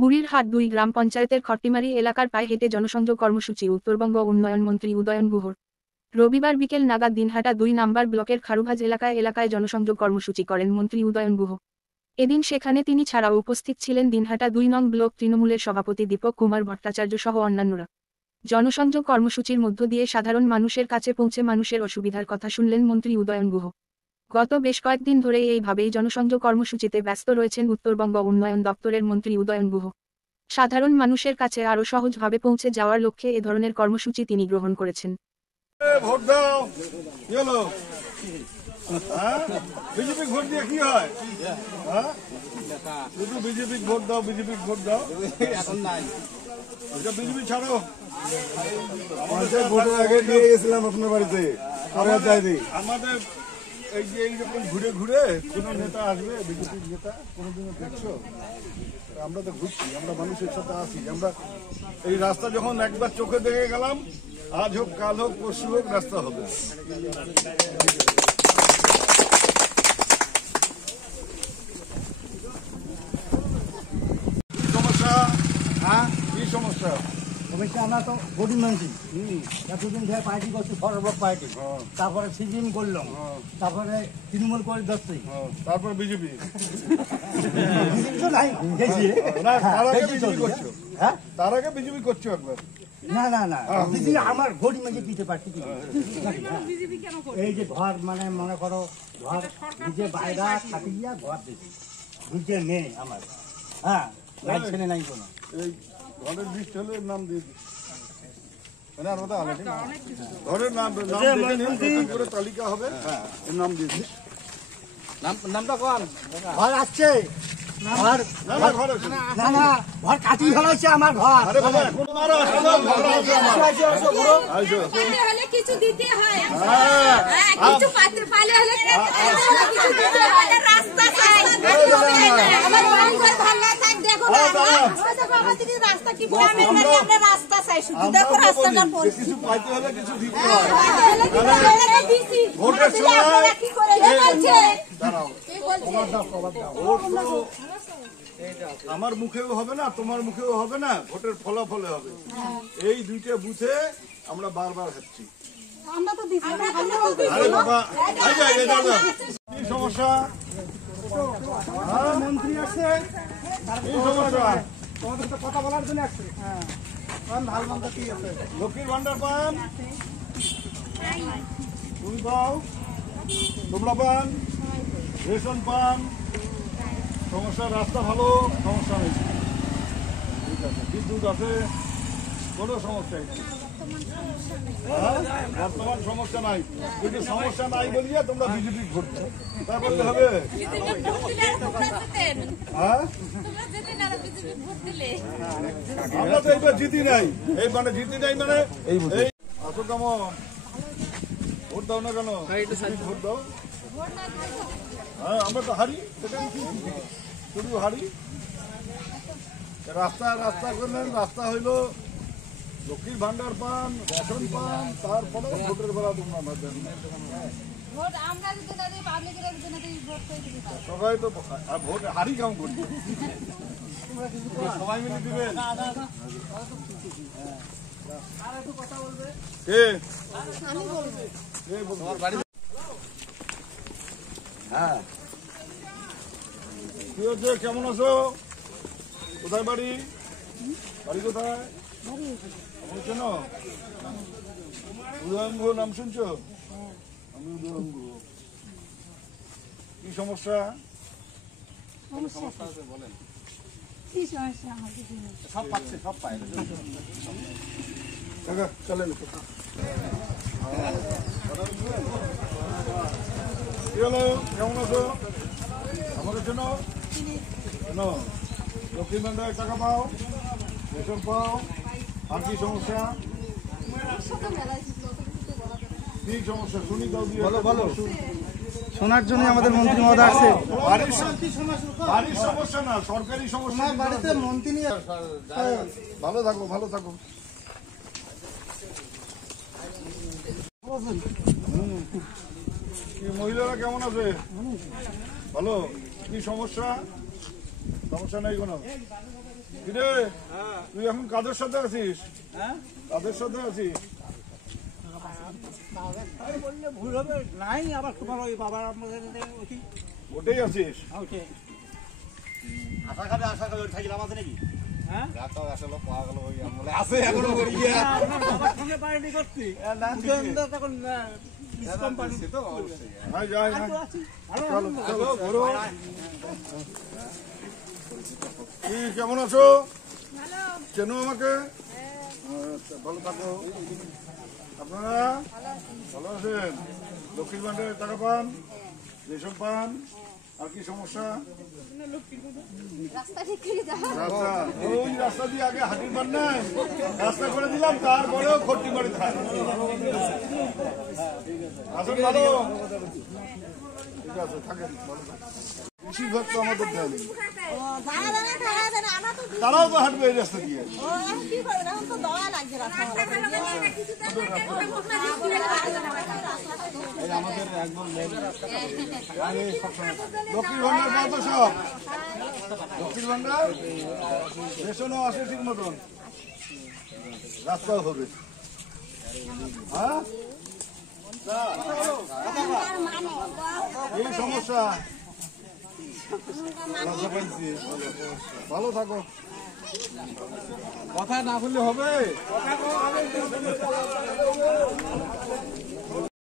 বুড়িরহাট ২ গ্রাম পঞ্চায়েতের খট্টিমারি এলাকার পায়ে হেঁটে জনসংযোগ কর্মসূচি উত্তরবঙ্গ উন্নয়ন মন্ত্রী উদয়ন গুহর। রবিবার বিকেল নাগাদ দিনহাটা ২ নম্বর ব্লকের খারুভাজ এলাকায় জনসংযোগ কর্মসূচি করেন মন্ত্রী উদয়ন গুহ। এদিন সেখানে তিনি ছাড়াও উপস্থিত ছিলেন দিনহাটা ২ নং ব্লক তৃণমূলের সভাপতি দীপক কুমার ভট্টাচার্য সহ অন্যান্যরা। জনসংযোগ কর্মসূচির মধ্য দিয়ে সাধারণ মানুষের কাছে পৌঁছে মানুষের অসুবিধার কথা শুনলেন মন্ত্রী উদয়ন গুহ। গত বেশ কয়েকদিন ধরে এইভাবেই জনসংযোগ কর্মসূচিতে ব্যস্ত রয়েছেন উত্তরবঙ্গ উন্নয়ন দপ্তরের মন্ত্রী উদয়ন গুহ। সাধারণ মানুষের কাছে আরও সহজভাবে পৌঁছে যাওয়ার লক্ষ্যে এ ধরনের কর্মসূচি তিনি গ্রহণ করেছেন। ভোট দাও কি হলো? বিজেপি ভোট দিয়ে কি হয়? শুধু বিজেপি ভোট দাও, বিজেপি ভোট দাও, এখন নাই। বিজেপি ছাড়ো। আমাদের ভোটের আগে দিয়ে গেছিলাম আপনার বাড়িতে, আমাদের এই যে এইরকম ঘুরে ঘুরে কোন নেতা আসবে বিজেপির নেতা কোনোদিনও দেখছো? আমরা তো ঘুরছি, আমরা মানুষের সাথে আসি। আমরা এই রাস্তা যখন একবার চোখে দেখে গেলাম, আজ হোক কাল হোক পরশু হোক রাস্তা হবে। সমস্যা? হ্যাঁ, কি সমস্যা? সমস্যা আমরা তো গরিব মানুষ, এতদিন ধরে পার্টি করছি, সর্বক পার্টি, তারপরে সিপিএম করলাম, তারপরে তৃণমূল করে দশটি, তারপরে বিজেপি। তার আগে বিজেপি করছো একবার? না না না, দিদি আমার গরিব মানুষ দিতে পারছি কি? এই যে ঘর মানে মনে করো ঘর নিজে বাইরা খাটিয়া ঘর দিচ্ছি, বুঝে নেই আমার। হ্যাঁ, লাইট ছেলে নাই কোনো। এই ঘরের লিস্ট হলে নাম দিয়ে দিচ্ছি, ঘরের নাম করে তালিকা হবে, নাম দিয়ে দিচ্ছি। নামটা কোন ঘর আসছে? ঘর না না, ঘর কাটি ফেলাইছে আমার ঘর। কিছু দিতে হয়, কিছু পাত্র পালে হলে রাস্তা চাই, আমার বাড়ি ঘর ভাঙা থাক। দেখো আমাদের রাস্তা কি আমরা রাস্তা চাই, শুধু দেখো রাস্তাটা কিছু পাইতে হলে কিছু দিতে হয়। কি করে আমার মুখেও হবে না, তোমার মুখেও হবে না, ভোটের ফলাফলে হবে। এই দুইটা বুথে আমরা বারবার হাঁটছি। আরে বাবা, কি সমস্যা? মন্ত্রী আসছে, কি সমস্যা? তোমাদের সাথে কথা বলার জন্য আসছে। ভালো মন্দ কি আছে? লক্ষ্মীর ভান্ডার পান? তুমি পাও? তোমরা পান? রেশন পান? সমস্যা? রাস্তা ভালো? সমস্যা নেই, ঠিক আছে। বিদ্যুৎ আছে? কোনো সমস্যা নেই, বর্তমান সমস্যা নাই। কিন্তু সমস্যা নাই বলিয়ে তোমরা বিজেপি ঘুরছো, তা বলতে হবে। হ্যাঁ, আমরা তো এইবার জিতি নাই, এই মানে জিতি নাই মানে এই আসো। কেমন ভোট দাও না কেন? ভোট দাও। হ্যাঁ, আমরা তো হারি, শুধু হারি। রাস্তা করলেন, রাস্তা হইলো লক্ষ্মীর ভান্ডার পান, রেশন পান, তারপরে ভোটের বেলা তোমরা সবাই তো ভোট হারি কাম করি, সবাই মিলে দিবেন। হ্যাঁ, কি হচ্ছে? কেমন আছো? কোথায় বাড়ি? বাড়ি কোথায়? চেনো? উদয়ন গুহ নাম শুনছো? আমি উদয়ন গুহ। কি সমস্যা? বলেন। সব পাচ্ছে, সব পায়। চলেন। কি হলো? কেমন আছো? আমাকে চেনো? চেনো? লক্ষ্মীর ভান্ডারে টাকা পাও, রেশন পাও, আর কি সমস্যা? কি সমস্যা শুনি দাও দিয়ে বলো। শোনার জন্য আমাদের মন্ত্রী মহোদয় আসছে। বাড়ির সমস্যা না, সরকারি সমস্যা। বাড়িতে মন্ত্রী নিয়ে ভালো থাকো, ভালো থাকো। মহিলারা কেমন আছে? ভালো। কি সমস্যা? সমস্যা নেই কোনো? কিরে তুই এখন কাদের সাথে আছিস? কাদের সাথে আছিস? বললে ভুল হবে নাই, আবার তোমার ওই বাবার আমাদের ওটাই আছিস? আশা খাবে ওই সাইকেল আমাদের নাকি? হ্যাঁ আছে এখনো বড়িয়া বাবার সঙ্গে পার্টি করছি তখন যাই কি কেমন আছো? চেনো আমাকে? আচ্ছা, ভালো থাকো। আপনারা ভালো আছেন? লক্ষ্মীর ভান্ডারের টাকা পান, রেশন পান, আর কি সমস্যা? রাস্তা ওই রাস্তা দিয়ে আগে হাঁটির পান নাই, রাস্তা করে দিলাম, তারপরেও খট্টি করে খায়। আসুন ভালো, ঠিক আছে থাকেন ভালো থাকেন। বেশিরভাগ তো আমাদের দেয়নি, তারাও তো হাঁটবে এই রাস্তা দিয়ে। লক্ষ্মীর ভান্ডার পাও তো সব? লক্ষ্মীর ভান্ডার রেশনও আসে ঠিক মতন, রাস্তাও হবে। হ্যাঁ এই সমস্যা, ভালো থাকো। কথা না বললে হবে?